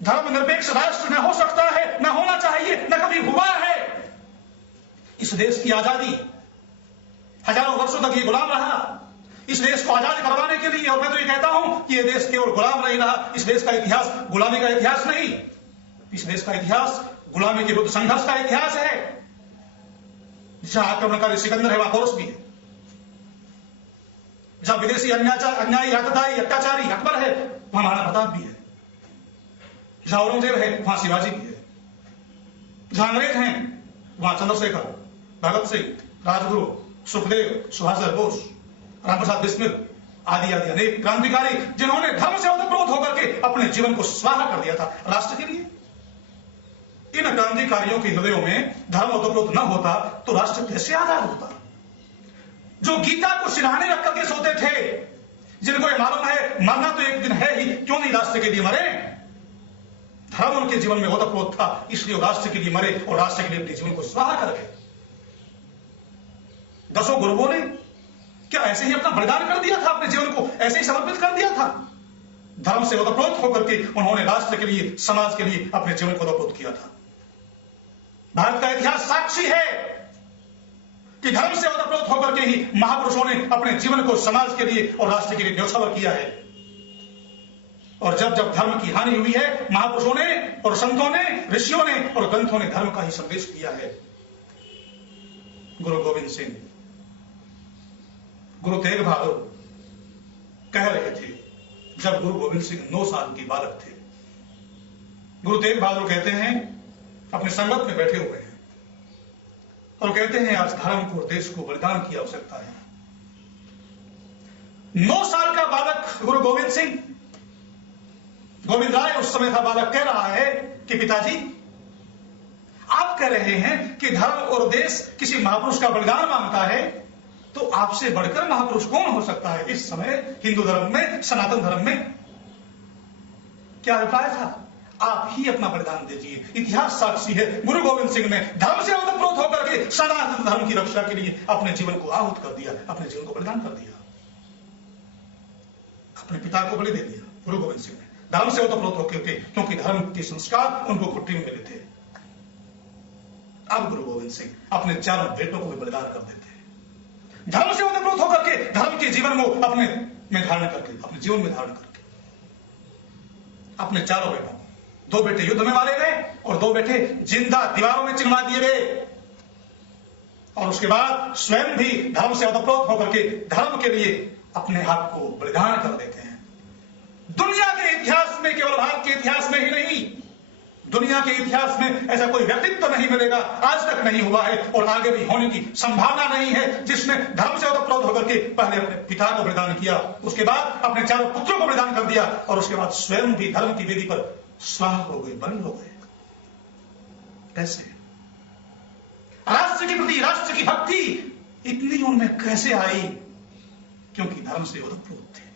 धर्मनिरपेक्ष राष्ट्र न हो सकता है, न होना चाहिए, न कभी हुआ है। इस देश की आजादी हजारों वर्षों तक ये गुलाम रहा। इस देश को आजाद करवाने के लिए, और मैं तो ये कहता हूं कि ये देश केवल गुलाम नहीं रहा, इस देश का इतिहास गुलामी का इतिहास नहीं, इस देश का इतिहास गुलामी के विरुद्ध संघर्ष का इतिहास है। जहां आक्रमणकारी सिकंदर है वहां पोरस भी है, जहां विदेशी अन्यायी अत्याचारी अकबर है वहां महाराणा प्रताप भी है, जहां औरंगजेब है वहां शिवाजी भी है, जहां अंग्रेज हैं वहां चंद्रशेखर, भगत सिंह, राजगुरु, सुखदेव, सुभाष चंद्र बोस, रामप्रसाद बिस्मिल आदि आदि अनेक क्रांतिकारी जिन्होंने धर्म से ओतप्रोत होकर के अपने जीवन को स्वाहा कर दिया था राष्ट्र के लिए। इन क्रांतिकारियों के हृदयों में धर्म ओतप्रोत न होता तो राष्ट्र कैसे आजाद होता? जो गीता को सिरहाने रख करके सोते थे, जिनको ये मालूम है मरना तो एक दिन है ही, क्यों नहीं राष्ट्र के लिए मरे? धर्म उनके जीवन में ओतप्रोत था, इसलिए वो राष्ट्र के लिए मरे और राष्ट्र के लिए अपने जीवन को स्वाहा कर गए। 10 गुरुओं ने क्या ऐसे ही अपना बलिदान कर दिया था, अपने जीवन को ऐसे ही समर्पित कर दिया था? धर्म से ओतप्रोत होकर के उन्होंने राष्ट्र के लिए, समाज के लिए अपने जीवन को ओतप्रोत किया था। भारत का इतिहास साक्षी है कि धर्म से ओतप्रोत होकर के ही महापुरुषों ने अपने जीवन को समाज के लिए और राष्ट्र के लिए न्यौछावर किया है। और जब जब धर्म की हानि हुई है, महापुरुषों ने और संतों ने, ऋषियों ने और ग्रंथों ने धर्म का ही संदेश दिया है। गुरु गोविंद सिंह, गुरु तेग बहादुर कह रहे थे जब गुरु गोविंद सिंह 9 साल के बालक थे। गुरु तेग बहादुर कहते हैं, अपने संगत में बैठे हुए हैं और कहते हैं आज धर्म को और देश को बलिदान की आवश्यकता है। 9 साल का बालक गुरु गोविंद सिंह, गोविंद राय उस समय का बालक, कह रहा है कि पिताजी आप कह रहे हैं कि धर्म और देश किसी महापुरुष का बलिदान मांगता है, तो आपसे बढ़कर महापुरुष कौन हो सकता है? इस समय हिंदू धर्म में, सनातन धर्म में क्या अभिप्राय था? आप ही अपना बलिदान दीजिए। इतिहास साक्षी है, गुरु गोविंद सिंह ने धर्म से ओतप्रोत होकर के सनातन धर्म की रक्षा के लिए अपने जीवन को आहुत कर दिया, अपने जीवन को बलिदान कर दिया, अपने पिता को बलि दे दिया। गुरु गोविंद सिंह ने धर्म से ओतप्रोत होकर के, क्योंकि धर्म के संस्कार उनको घुट्टी में मिले थे। अब गुरु गोविंद सिंह अपने 4 बेटों को भी बलिदान कर देते, धर्म से ओतप्रोत होकर के, धर्म के जीवन को अपने में धारण करके, अपने जीवन में धारण करके। अपने 4 बेटों, 2 बेटे युद्ध में मारे गए और 2 बेटे जिंदा दीवारों में चिनवा दिए गए। और उसके बाद स्वयं भी धर्म से ओतप्रोत होकर के धर्म के लिए अपने आप को बलिदान कर देते हैं। दुनिया के इतिहास में, केवल भारत के इतिहास में ही नहीं, दुनिया के इतिहास में ऐसा कोई व्यक्तित्व तो नहीं मिलेगा, आज तक नहीं हुआ है और आगे भी होने की संभावना नहीं है, जिसने धर्म से ओतप्रोत होकर के पहले अपने पिता को बलिदान किया, उसके बाद अपने 4 पुत्रों को बलिदान कर दिया और उसके बाद स्वयं भी धर्म की वेदी पर स्वाहा हो गए, बलि हो गए। कैसे? राष्ट्र के प्रति, राष्ट्र की भक्ति इतनी उनमें कैसे आई? क्योंकि धर्म से ओतप्रोत थे।